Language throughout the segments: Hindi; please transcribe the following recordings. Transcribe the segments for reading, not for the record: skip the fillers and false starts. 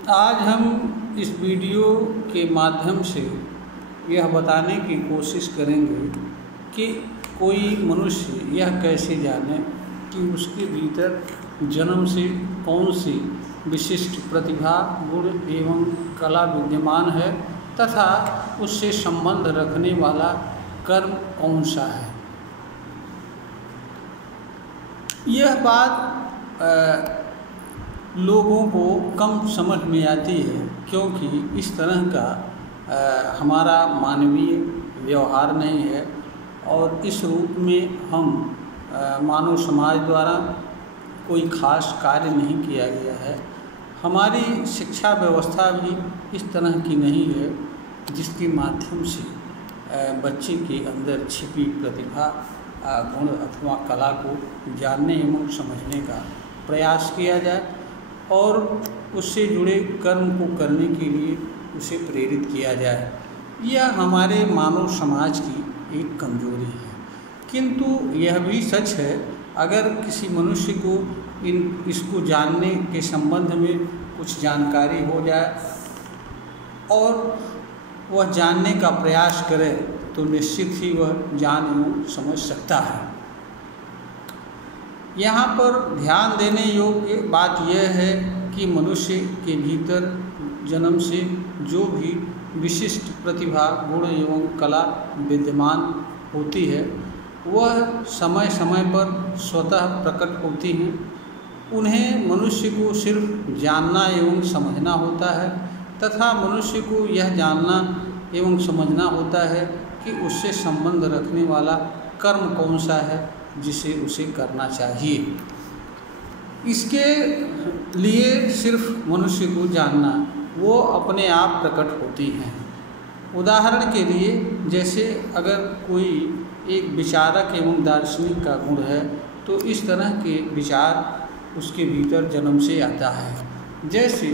आज हम इस वीडियो के माध्यम से यह बताने की कोशिश करेंगे कि कोई मनुष्य यह कैसे जाने कि उसके भीतर जन्म से कौन सी विशिष्ट प्रतिभा, गुण एवं कला विद्यमान है तथा उससे संबंध रखने वाला कर्म कौन सा है। यह बात लोगों को कम समझ में आती है, क्योंकि इस तरह का हमारा मानवीय व्यवहार नहीं है और इस रूप में हम मानव समाज द्वारा कोई खास कार्य नहीं किया गया है। हमारी शिक्षा व्यवस्था भी इस तरह की नहीं है जिसके माध्यम से बच्चे के अंदर छिपी प्रतिभा, गुण अथवा कला को जानने एवं समझने का प्रयास किया जाए और उससे जुड़े कर्म को करने के लिए उसे प्रेरित किया जाए। यह हमारे मानव समाज की एक कमजोरी है, किंतु यह भी सच है, अगर किसी मनुष्य को इसको जानने के संबंध में कुछ जानकारी हो जाए और वह जानने का प्रयास करे तो निश्चित ही वह जान एवं समझ सकता है। यहाँ पर ध्यान देने योग्य बात यह है कि मनुष्य के भीतर जन्म से जो भी विशिष्ट प्रतिभा, गुण एवं कला विद्यमान होती है वह समय समय पर स्वतः प्रकट होती हैं। उन्हें मनुष्य को सिर्फ जानना एवं समझना होता है तथा मनुष्य को यह जानना एवं समझना होता है कि उससे संबंध रखने वाला कर्म कौन सा है जिसे उसे करना चाहिए। इसके लिए सिर्फ मनुष्य को जानना वो अपने आप प्रकट होती हैं। उदाहरण के लिए, जैसे अगर कोई एक विचारक एवं दार्शनिक का गुण है तो इस तरह के विचार उसके भीतर जन्म से आता है। जैसे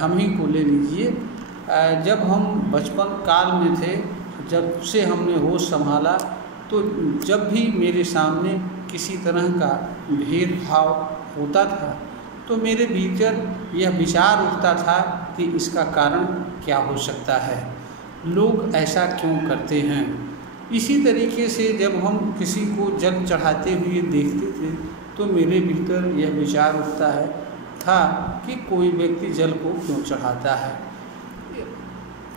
हम ही को ले लीजिए, जब हम बचपन काल में थे, जब से हमने होश संभाला तो जब भी मेरे सामने किसी तरह का भेदभाव होता था तो मेरे भीतर यह विचार उठता था कि इसका कारण क्या हो सकता है, लोग ऐसा क्यों करते हैं। इसी तरीके से जब हम किसी को जल चढ़ाते हुए देखते थे तो मेरे भीतर यह विचार उठता था कि कोई व्यक्ति जल को क्यों चढ़ाता है।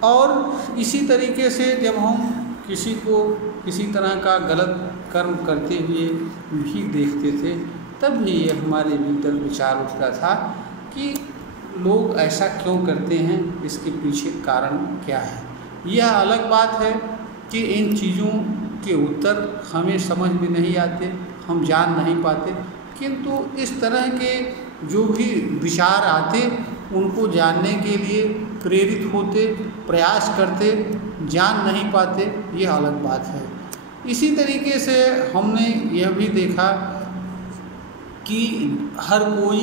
और इसी तरीके से जब हम किसी को किसी तरह का गलत कर्म करते हुए भी देखते थे तब भी ये हमारे भीतर विचार उठता था कि लोग ऐसा क्यों करते हैं, इसके पीछे कारण क्या है। यह अलग बात है कि इन चीज़ों के उत्तर हमें समझ में नहीं आते, हम जान नहीं पाते, किंतु इस तरह के जो भी विचार आते उनको जानने के लिए प्रेरित होते, प्रयास करते, जान नहीं पाते, यह अलग बात है। इसी तरीके से हमने यह भी देखा कि हर कोई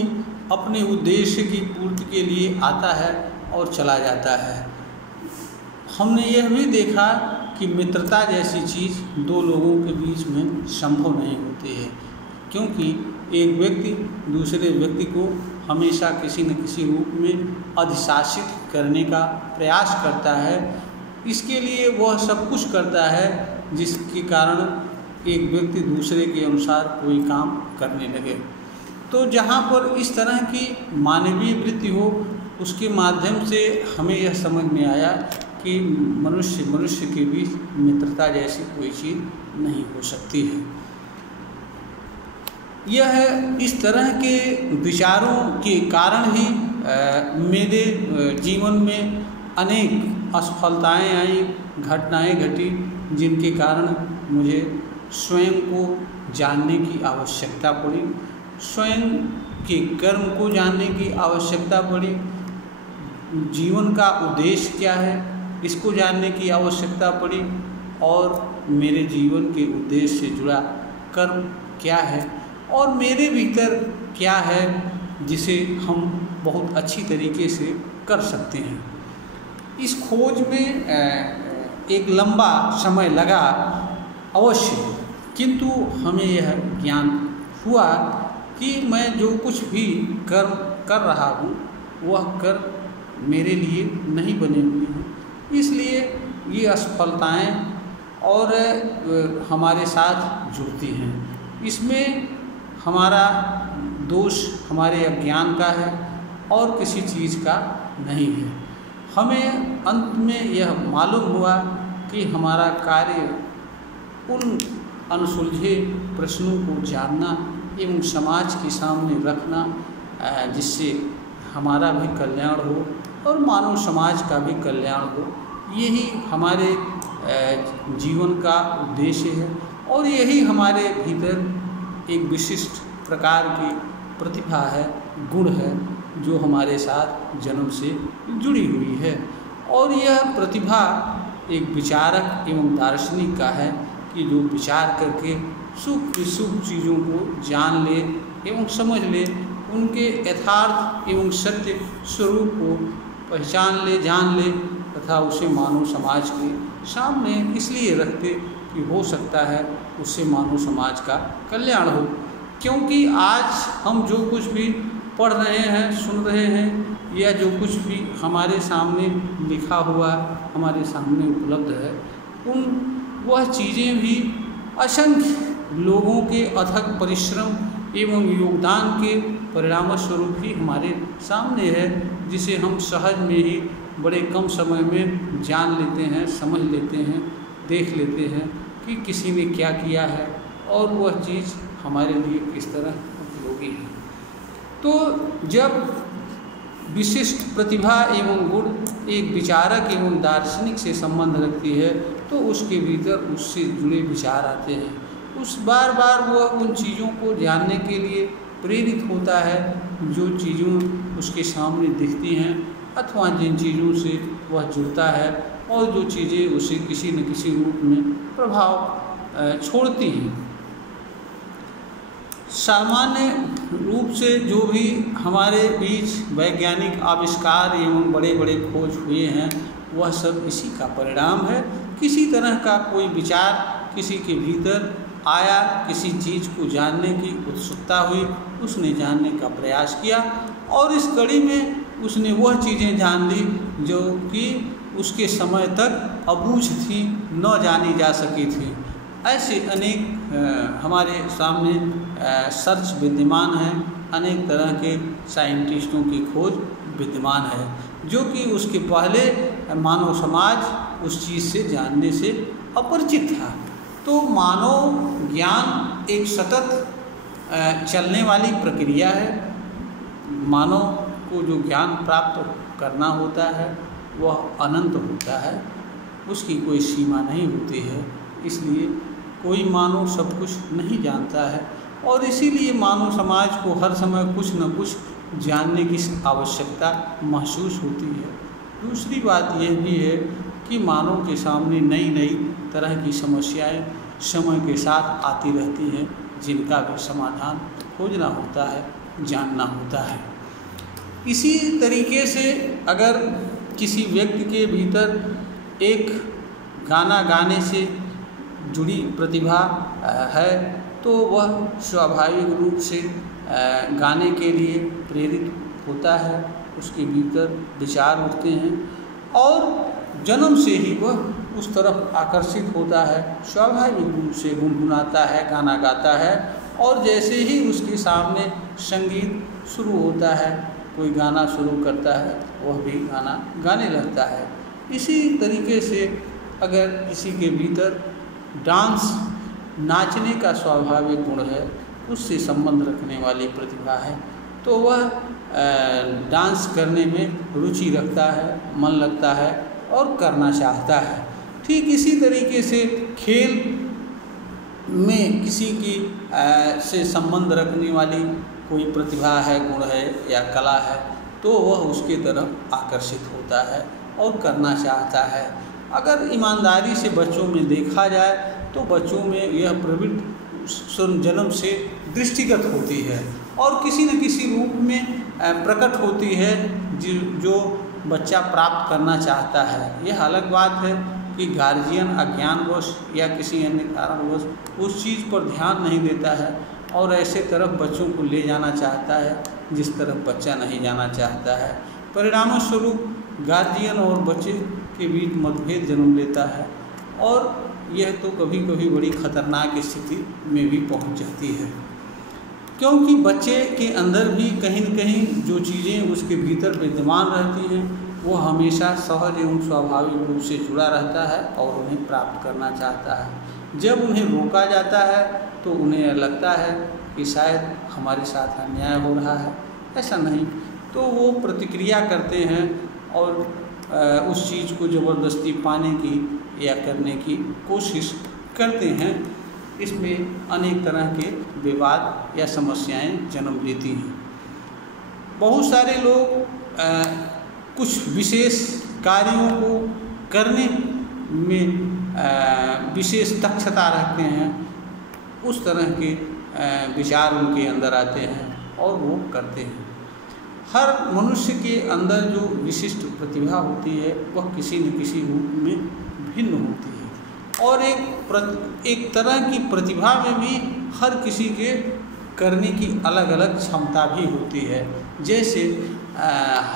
अपने उद्देश्य की पूर्ति के लिए आता है और चला जाता है। हमने यह भी देखा कि मित्रता जैसी चीज़ दो लोगों के बीच में संभव नहीं होती है, क्योंकि एक व्यक्ति दूसरे व्यक्ति को हमेशा किसी न किसी रूप में अधिशासित करने का प्रयास करता है। इसके लिए वह सब कुछ करता है जिसके कारण एक व्यक्ति दूसरे के अनुसार कोई काम करने लगे। तो जहाँ पर इस तरह की मानवीय वृत्ति हो, उसके माध्यम से हमें यह समझ में आया कि मनुष्य के बीच मित्रता जैसी कोई चीज़ नहीं हो सकती है। यह इस तरह के विचारों के कारण ही मेरे जीवन में अनेक असफलताएं आई, घटनाएं घटी, जिनके कारण मुझे स्वयं को जानने की आवश्यकता पड़ी, स्वयं के कर्म को जानने की आवश्यकता पड़ी, जीवन का उद्देश्य क्या है इसको जानने की आवश्यकता पड़ी और मेरे जीवन के उद्देश्य से जुड़ा कर्म क्या है और मेरे भीतर क्या है जिसे हम बहुत अच्छी तरीके से कर सकते हैं। इस खोज में एक लंबा समय लगा अवश्य, किंतु हमें यह ज्ञान हुआ कि मैं जो कुछ भी कर्म कर रहा हूँ वह कर मेरे लिए नहीं बने हुए हैं। इसलिए ये असफलताएं और हमारे साथ जुड़ती हैं। इसमें हमारा दोष हमारे अज्ञान का है और किसी चीज़ का नहीं है। हमें अंत में यह मालूम हुआ कि हमारा कार्य उन अनसुलझे प्रश्नों को जानना एवं समाज के सामने रखना, जिससे हमारा भी कल्याण हो और मानव समाज का भी कल्याण हो, यही हमारे जीवन का उद्देश्य है। और यही हमारे भीतर एक विशिष्ट प्रकार की प्रतिभा है, गुण है, जो हमारे साथ जन्म से जुड़ी हुई है। और यह प्रतिभा एक विचारक एवं दार्शनिक का है कि जो विचार करके सुख विसुख चीज़ों को जान ले एवं समझ ले, उनके यथार्थ एवं सत्य स्वरूप को पहचान ले, जान ले तथा उसे मानव समाज के सामने इसलिए रखते कि हो सकता है उससे मानव समाज का कल्याण हो। क्योंकि आज हम जो कुछ भी पढ़ रहे हैं, सुन रहे हैं, या जो कुछ भी हमारे सामने लिखा हुआ हमारे सामने उपलब्ध है, वह चीज़ें भी असंख्य लोगों के अथक परिश्रम एवं योगदान के परिणाम स्वरूप ही हमारे सामने है, जिसे हम सहज में ही बड़े कम समय में जान लेते हैं, समझ लेते हैं, देख लेते हैं कि किसी ने क्या किया है और वह चीज़ हमारे लिए किस तरह उपयोगी है। तो जब विशिष्ट प्रतिभा एवं गुण एक विचारक एवं दार्शनिक से संबंध रखती है, तो उसके भीतर उससे जुड़े विचार आते हैं। उस बार बार वह उन चीज़ों को जानने के लिए प्रेरित होता है जो चीज़ों उसके सामने दिखती हैं, अथवा जिन चीज़ों से वह जुड़ता है और जो चीज़ें उसे किसी न किसी रूप में प्रभाव छोड़ती हैं। सामान्य रूप से जो भी हमारे बीच वैज्ञानिक आविष्कार एवं बड़े बड़े खोज हुए हैं, वह सब इसी का परिणाम है। किसी तरह का कोई विचार किसी के भीतर आया, किसी चीज़ को जानने की उत्सुकता हुई, उसने जानने का प्रयास किया और इस कड़ी में उसने वह चीज़ें जान ली जो कि उसके समय तक अबूझ थी, न जानी जा सकी थी। ऐसे अनेक हमारे सामने सर्च विद्यमान है, अनेक तरह के साइंटिस्टों की खोज विद्यमान है, जो कि उसके पहले मानव समाज उस चीज़ से जानने से अपरिचित था। तो मानव ज्ञान एक सतत चलने वाली प्रक्रिया है। मानव को जो ज्ञान प्राप्त करना होता है वह अनंत होता है, उसकी कोई सीमा नहीं होती है। इसलिए कोई मानव सब कुछ नहीं जानता है और इसीलिए मानव समाज को हर समय कुछ न कुछ जानने की आवश्यकता महसूस होती है। दूसरी बात यह भी है कि मानव के सामने नई नई तरह की समस्याएं समय के साथ आती रहती हैं, जिनका भी समाधान खोजना होता है, जानना होता है। इसी तरीके से अगर किसी व्यक्ति के भीतर एक गाना गाने से जुड़ी प्रतिभा है, तो वह स्वाभाविक रूप से गाने के लिए प्रेरित होता है, उसके भीतर विचार उठते हैं और जन्म से ही वह उस तरफ आकर्षित होता है, स्वाभाविक रूप से गुनगुनाता है, गाना गाता है। और जैसे ही उसके सामने संगीत शुरू होता है, कोई गाना शुरू करता है, वह भी गाना गाने लगता है। इसी तरीके से अगर किसी के भीतर डांस, नाचने का स्वाभाविक गुण है, उससे संबंध रखने वाली प्रतिभा है, तो वह डांस करने में रुचि रखता है, मन लगता है और करना चाहता है। ठीक इसी तरीके से खेल में किसी की से संबंध रखने वाली कोई प्रतिभा है, गुण है या कला है, तो वह उसके तरफ आकर्षित होता है और करना चाहता है। अगर ईमानदारी से बच्चों में देखा जाए तो बच्चों में यह प्रवृत्ति जन्म से दृष्टिगत होती है और किसी न किसी रूप में प्रकट होती है जो बच्चा प्राप्त करना चाहता है। यह अलग बात है कि गार्जियन अज्ञानवश या किसी अन्य कारणवश उस चीज़ पर ध्यान नहीं देता है और ऐसे तरफ बच्चों को ले जाना चाहता है जिस तरफ बच्चा नहीं जाना चाहता है। परिणामस्वरूप गार्जियन और बच्चे के बीच मतभेद जन्म लेता है और यह तो कभी कभी बड़ी खतरनाक स्थिति में भी पहुंच जाती है, क्योंकि बच्चे के अंदर भी कहीं न कहीं जो चीज़ें उसके भीतर विद्यमान रहती हैं वो हमेशा सहज एवं स्वाभाविक रूप से जुड़ा रहता है और उन्हें प्राप्त करना चाहता है। जब उन्हें रोका जाता है तो उन्हें लगता है कि शायद हमारे साथ अन्याय हो रहा है, ऐसा नहीं, तो वो प्रतिक्रिया करते हैं और उस चीज़ को ज़बरदस्ती पाने की या करने की कोशिश करते हैं। इसमें अनेक तरह के विवाद या समस्याएं जन्म लेती हैं। बहुत सारे लोग कुछ विशेष कार्यों को करने में विशेष दक्षता रखते हैं, उस तरह के विचार उनके अंदर आते हैं और वो करते हैं। हर मनुष्य के अंदर जो विशिष्ट प्रतिभा होती है वह किसी न किसी रूप में भिन्न होती है और एक तरह की प्रतिभा में भी हर किसी के करने की अलग अलग क्षमता भी होती है। जैसे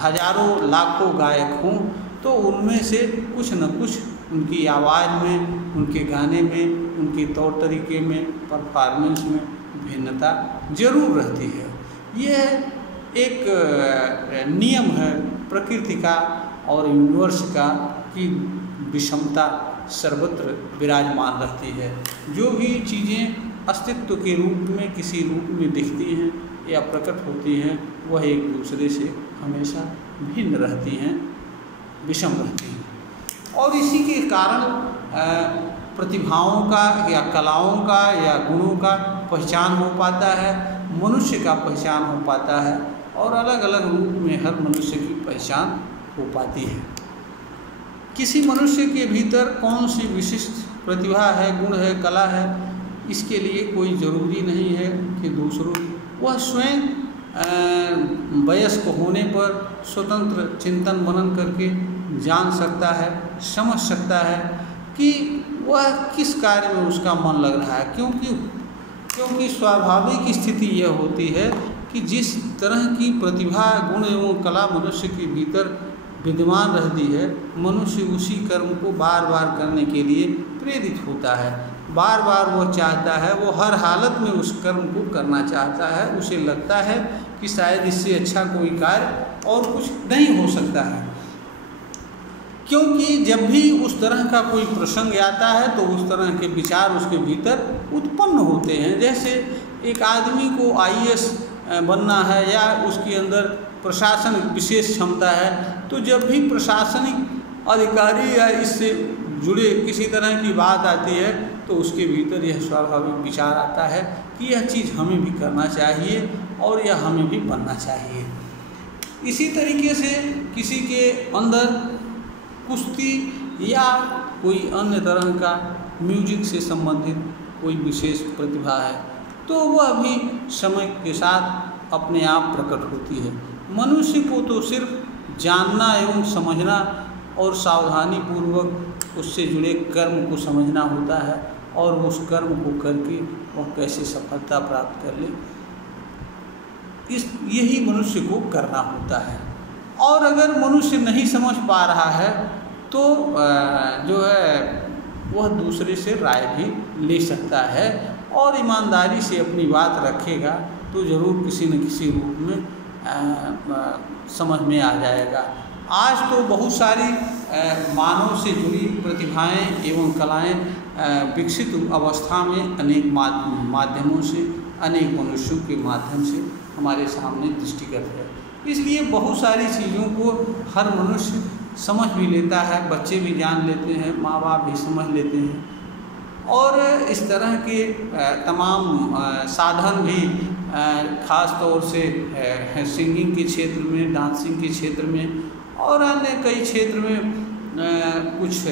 हजारों लाखों गायक हों तो उनमें से कुछ न कुछ उनकी आवाज़ में, उनके गाने में, उनके तौर तरीके में, परफॉर्मेंस में भिन्नता जरूर रहती है। यह एक नियम है प्रकृति का और यूनिवर्स का कि विषमता सर्वत्र विराजमान रहती है। जो भी चीज़ें अस्तित्व के रूप में किसी रूप में दिखती हैं या प्रकट होती हैं वह एक दूसरे से हमेशा भिन्न रहती हैं, विषम रहती हैं और इसी के कारण प्रतिभाओं का या कलाओं का या गुणों का पहचान हो पाता है, मनुष्य का पहचान हो पाता है और अलग अलग रूप में हर मनुष्य की पहचान हो पाती है। किसी मनुष्य के भीतर कौन सी विशिष्ट प्रतिभा है, गुण है, कला है, इसके लिए कोई ज़रूरी नहीं है कि दूसरों वह स्वयं वयस्क होने पर स्वतंत्र चिंतन मनन करके जान सकता है, समझ सकता है कि वह किस कार्य में उसका मन लग रहा है, क्योंकि स्वाभाविक स्थिति यह होती है कि जिस तरह की प्रतिभा, गुण एवं कला मनुष्य के भीतर विद्यमान रहती है, मनुष्य उसी कर्म को बार बार करने के लिए प्रेरित होता है। बार बार वह चाहता है, वो हर हालत में उस कर्म को करना चाहता है। उसे लगता है कि शायद इससे अच्छा कोई कार्य और कुछ नहीं हो सकता है, क्योंकि जब भी उस तरह का कोई प्रसंग आता है तो उस तरह के विचार उसके भीतर उत्पन्न होते हैं। जैसे एक आदमी को IAS बनना है या उसके अंदर प्रशासन विशेष क्षमता है, तो जब भी प्रशासनिक अधिकारी या इससे जुड़े किसी तरह की बात आती है तो उसके भीतर यह स्वाभाविक विचार आता है कि यह चीज़ हमें भी करना चाहिए और यह हमें भी बनना चाहिए। इसी तरीके से किसी के अंदर कुश्ती या कोई अन्य तरह का म्यूजिक से संबंधित कोई विशेष प्रतिभा है तो वह भी समय के साथ अपने आप प्रकट होती है। मनुष्य को तो सिर्फ जानना एवं समझना और सावधानी पूर्वक उससे जुड़े कर्म को समझना होता है और उस कर्म को करके वह कैसे सफलता प्राप्त कर ले, यही मनुष्य को करना होता है। और अगर मनुष्य नहीं समझ पा रहा है तो जो है वह दूसरे से राय भी ले सकता है और ईमानदारी से अपनी बात रखेगा तो ज़रूर किसी न किसी रूप में समझ में आ जाएगा। आज तो बहुत सारी मानव से जुड़ी प्रतिभाएं एवं कलाएं विकसित अवस्था में अनेक माध्यमों से, अनेक मनुष्यों के माध्यम से हमारे सामने दृष्टिगत है। इसलिए बहुत सारी चीज़ों को हर मनुष्य समझ भी लेता है, बच्चे भी जान लेते हैं, माँ बाप भी समझ लेते हैं और इस तरह के तमाम साधन भी ख़ास तौर से सिंगिंग के क्षेत्र में, डांसिंग के क्षेत्र में और अन्य कई क्षेत्र में कुछ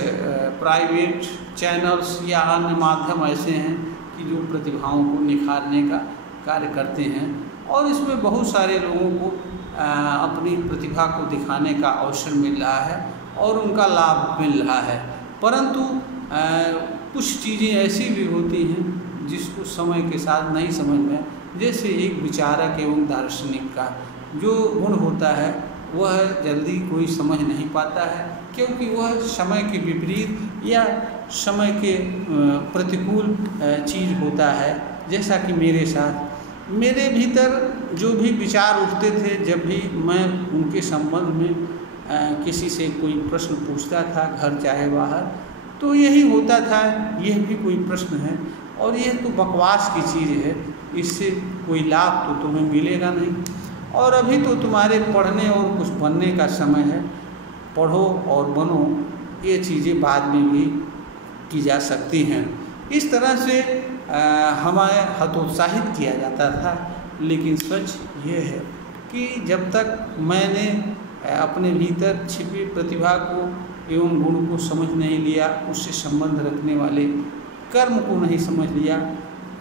प्राइवेट चैनल्स या अन्य माध्यम ऐसे हैं कि जो प्रतिभाओं को निखारने का कार्य करते हैं और इसमें बहुत सारे लोगों को अपनी प्रतिभा को दिखाने का अवसर मिल रहा है और उनका लाभ मिल रहा है। परंतु कुछ चीज़ें ऐसी भी होती हैं जिसको समय के साथ नहीं समझ में, जैसे एक विचारक एवं दार्शनिक का जो गुण होता है वह जल्दी कोई समझ नहीं पाता है, क्योंकि वह समय के विपरीत या समय के प्रतिकूल चीज़ होता है। जैसा कि मेरे साथ, मेरे भीतर जो भी विचार उठते थे जब भी मैं उनके संबंध में किसी से कोई प्रश्न पूछता था, घर चाहे बाहर, तो यही होता था, यह भी कोई प्रश्न है और यह तो बकवास की चीज़ है, इससे कोई लाभ तो तुम्हें मिलेगा नहीं, और अभी तो तुम्हारे पढ़ने और कुछ बनने का समय है, पढ़ो और बनो, ये चीज़ें बाद में भी की जा सकती हैं। इस तरह से हमें हतोत्साहित किया जाता था। लेकिन सच ये है कि जब तक मैंने अपने भीतर छिपी प्रतिभा को एवं गुण को समझ नहीं लिया, उससे संबंध रखने वाले कर्म को नहीं समझ लिया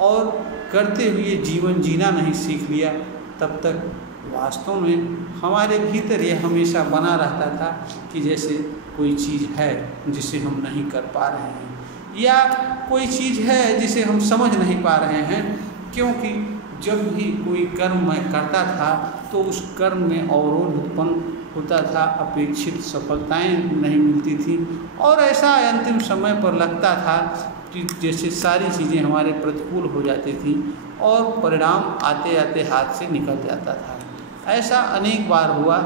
और करते हुए जीवन जीना नहीं सीख लिया, तब तक वास्तव में हमारे भीतर यह हमेशा बना रहता था कि जैसे कोई चीज़ है जिसे हम नहीं कर पा रहे हैं, या कोई चीज़ है जिसे हम समझ नहीं पा रहे हैं। क्योंकि जब भी कोई कर्म मैं करता था तो उस कर्म में अवरोध उत्पन्न होता था, अपेक्षित सफलताएं नहीं मिलती थी, और ऐसा अंतिम समय पर लगता था कि जैसे सारी चीज़ें हमारे प्रतिकूल हो जाती थी और परिणाम आते आते हाथ से निकल जाता था। ऐसा अनेक बार हुआ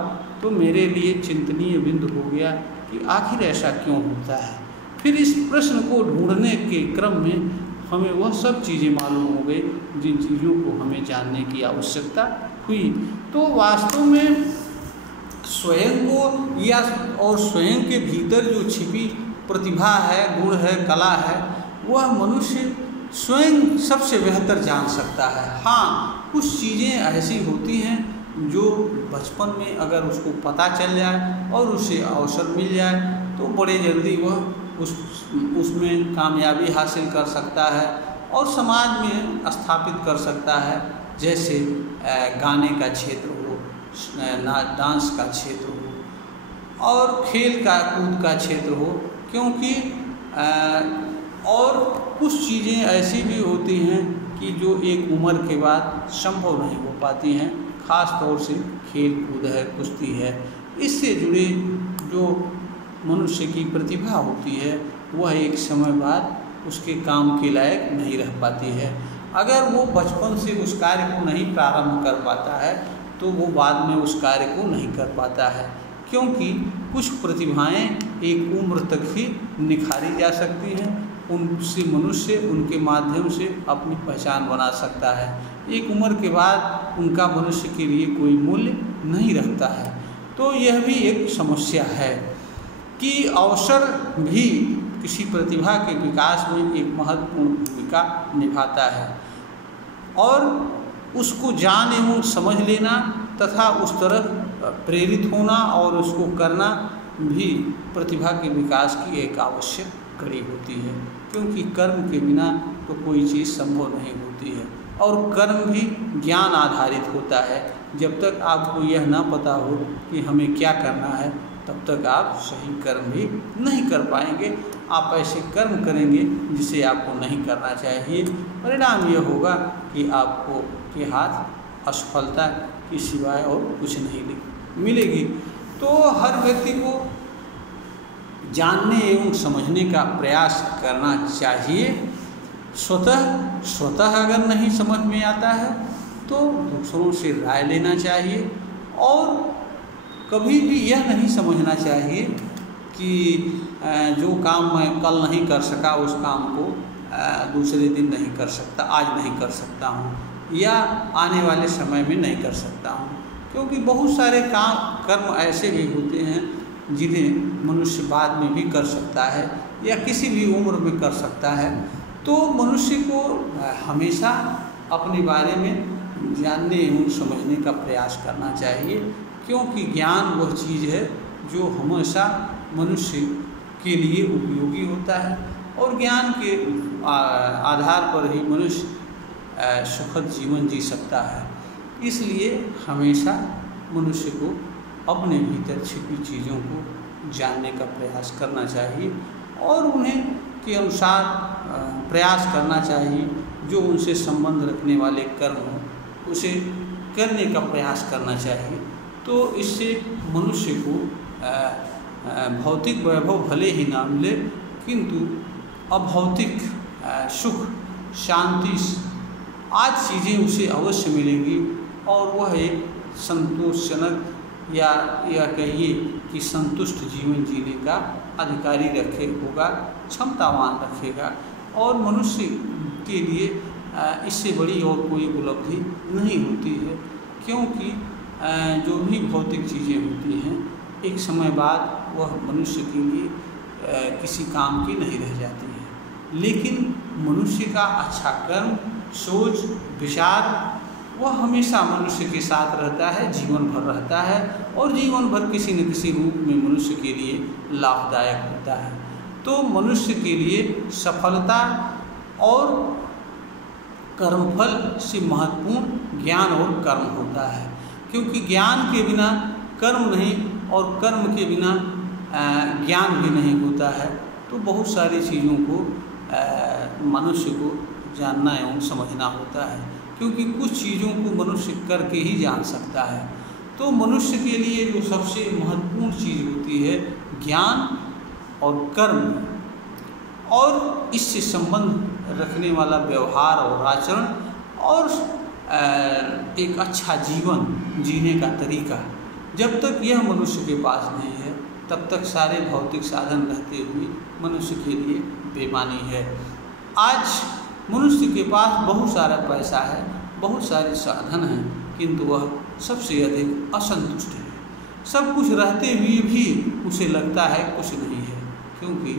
तो मेरे लिए चिंतनीय बिंदु हो गया कि आखिर ऐसा क्यों होता है। फिर इस प्रश्न को ढूंढने के क्रम में हमें वह सब चीज़ें मालूम हो गई जिन चीज़ों को हमें जानने की आवश्यकता हुई। तो वास्तव में स्वयं को या और स्वयं के भीतर जो छिपी प्रतिभा है, गुण है, कला है, वह मनुष्य स्वयं सबसे बेहतर जान सकता है। हाँ, कुछ चीज़ें ऐसी होती हैं जो बचपन में अगर उसको पता चल जाए और उसे अवसर मिल जाए तो बड़े जल्दी वह उसमें कामयाबी हासिल कर सकता है और समाज में स्थापित कर सकता है। जैसे गाने का क्षेत्र हो, डांस का क्षेत्र हो और खेल का कूद का क्षेत्र हो, क्योंकि और कुछ चीज़ें ऐसी भी होती हैं कि जो एक उम्र के बाद संभव नहीं हो पाती हैं, ख़ास तौर से खेल कूद है, कुश्ती है, इससे जुड़े जो मनुष्य की प्रतिभा होती है वह एक समय बाद उसके काम के लायक नहीं रह पाती है। अगर वो बचपन से उस कार्य को नहीं प्रारंभ कर पाता है तो वो बाद में उस कार्य को नहीं कर पाता है, क्योंकि कुछ प्रतिभाएं एक उम्र तक ही निखारी जा सकती हैं। उनसे मनुष्य उनके माध्यम से अपनी पहचान बना सकता है। एक उम्र के बाद उनका मनुष्य के लिए कोई मूल्य नहीं रहता है। तो यह भी एक समस्या है कि अवसर भी किसी प्रतिभा के विकास में एक महत्वपूर्ण भूमिका निभाता है और उसको जान एवं समझ लेना तथा उस तरफ प्रेरित होना और उसको करना भी प्रतिभा के विकास की एक आवश्यक कड़ी होती है, क्योंकि कर्म के बिना तो कोई चीज़ संभव नहीं होती है और कर्म भी ज्ञान आधारित होता है। जब तक आपको यह ना पता हो कि हमें क्या करना है तब तक आप सही कर्म भी नहीं कर पाएंगे। आप ऐसे कर्म करेंगे जिसे आपको नहीं करना चाहिए, परिणाम यह होगा कि आपको के हाथ असफलता के सिवाय और कुछ नहीं मिलेगी। तो हर व्यक्ति को जानने एवं समझने का प्रयास करना चाहिए। स्वतः अगर नहीं समझ में आता है तो दूसरों से राय लेना चाहिए और कभी भी यह नहीं समझना चाहिए कि जो काम मैं कल नहीं कर सका उस काम को दूसरे दिन नहीं कर सकता, आज नहीं कर सकता हूँ या आने वाले समय में नहीं कर सकता हूँ, क्योंकि बहुत सारे कर्म ऐसे भी होते हैं जिन्हें मनुष्य बाद में भी कर सकता है या किसी भी उम्र में कर सकता है। तो मनुष्य को हमेशा अपने बारे में जानने एवं समझने का प्रयास करना चाहिए, क्योंकि ज्ञान वह चीज़ है जो हमेशा मनुष्य के लिए उपयोगी होता है और ज्ञान के आधार पर ही मनुष्य सुखद जीवन जी सकता है। इसलिए हमेशा मनुष्य को अपने भीतर छिपी चीज़ों को जानने का प्रयास करना चाहिए और उन्हें के अनुसार प्रयास करना चाहिए। जो उनसे संबंध रखने वाले कर्म हो उसे करने का प्रयास करना चाहिए। तो इससे मनुष्य को भौतिक वैभव भले ही ना मिले, किंतु अभौतिक सुख, शांति आज चीज़ें उसे अवश्य मिलेंगी और वह एक संतोषजनक या कहिए कि संतुष्ट जीवन जीने का अधिकारी होगा, क्षमतावान रखेगा। और मनुष्य के लिए इससे बड़ी और कोई उपलब्धि नहीं होती है, क्योंकि जो भी भौतिक चीज़ें होती हैं एक समय बाद वह मनुष्य के लिए किसी काम की नहीं रह जाती हैं। लेकिन मनुष्य का अच्छा कर्म, सोच, विचार वह हमेशा मनुष्य के साथ रहता है, जीवन भर रहता है और जीवन भर किसी न किसी रूप में मनुष्य के लिए लाभदायक होता है। तो मनुष्य के लिए सफलता और कर्मफल से महत्वपूर्ण ज्ञान और कर्म होता है, क्योंकि ज्ञान के बिना कर्म नहीं और कर्म के बिना ज्ञान भी नहीं होता है। तो बहुत सारी चीज़ों को मनुष्य को जानना एवं समझना होता है, क्योंकि कुछ चीज़ों को मनुष्य करके ही जान सकता है। तो मनुष्य के लिए जो सबसे महत्वपूर्ण चीज़ होती है ज्ञान और कर्म, और इससे संबंध रखने वाला व्यवहार और आचरण और एक अच्छा जीवन जीने का तरीका। जब तक यह मनुष्य के पास नहीं है तब तक सारे भौतिक साधन रहते हुए मनुष्य के लिए बेमानी है। आज मनुष्य के पास बहुत सारा पैसा है, बहुत सारे साधन हैं, किंतु वह सबसे अधिक असंतुष्ट है। सब कुछ रहते हुए भी उसे लगता है कुछ नहीं है, क्योंकि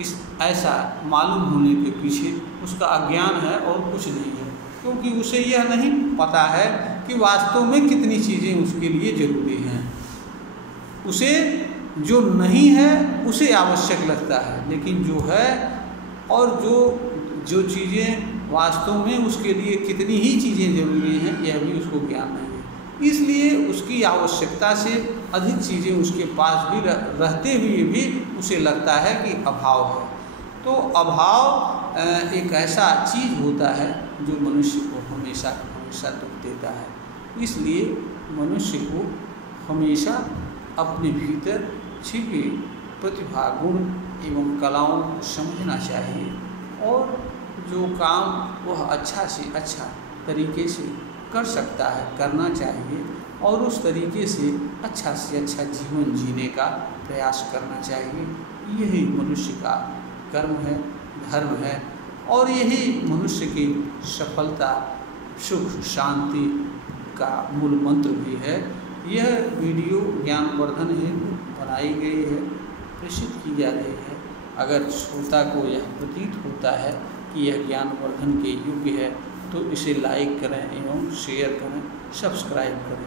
इस ऐसा मालूम होने के पीछे उसका अज्ञान है और कुछ नहीं है, क्योंकि उसे यह नहीं पता है कि वास्तव में कितनी चीज़ें उसके लिए ज़रूरी हैं। उसे जो नहीं है उसे आवश्यक लगता है, लेकिन जो है और जो चीज़ें वास्तव में उसके लिए कितनी ही चीज़ें ज़रूरी हैं यह भी उसको ज्ञान नहीं है। इसलिए उसकी आवश्यकता से अधिक चीज़ें उसके पास भी रहते हुए भी उसे लगता है कि अभाव है। तो अभाव एक ऐसा चीज़ होता है जो मनुष्य को हमेशा दुख देता है। इसलिए मनुष्य को हमेशा अपने भीतर छिपी प्रतिभा, गुण एवं कलाओं को समझना चाहिए और जो काम वह अच्छा से अच्छा तरीके से कर सकता है करना चाहिए और उस तरीके से अच्छा जीवन जीने का प्रयास करना चाहिए। यही मनुष्य का कर्म है, धर्म है और यही मनुष्य की सफलता, सुख, शांति का मूल मंत्र भी है। यह वीडियो ज्ञानवर्धन हेतु बनाई गई है, प्रेषित की जा रही है। अगर श्रोता को यह प्रतीत होता है कि यह ज्ञानवर्धन के योग्य है तो इसे लाइक करें एवं शेयर करें, सब्सक्राइब करें।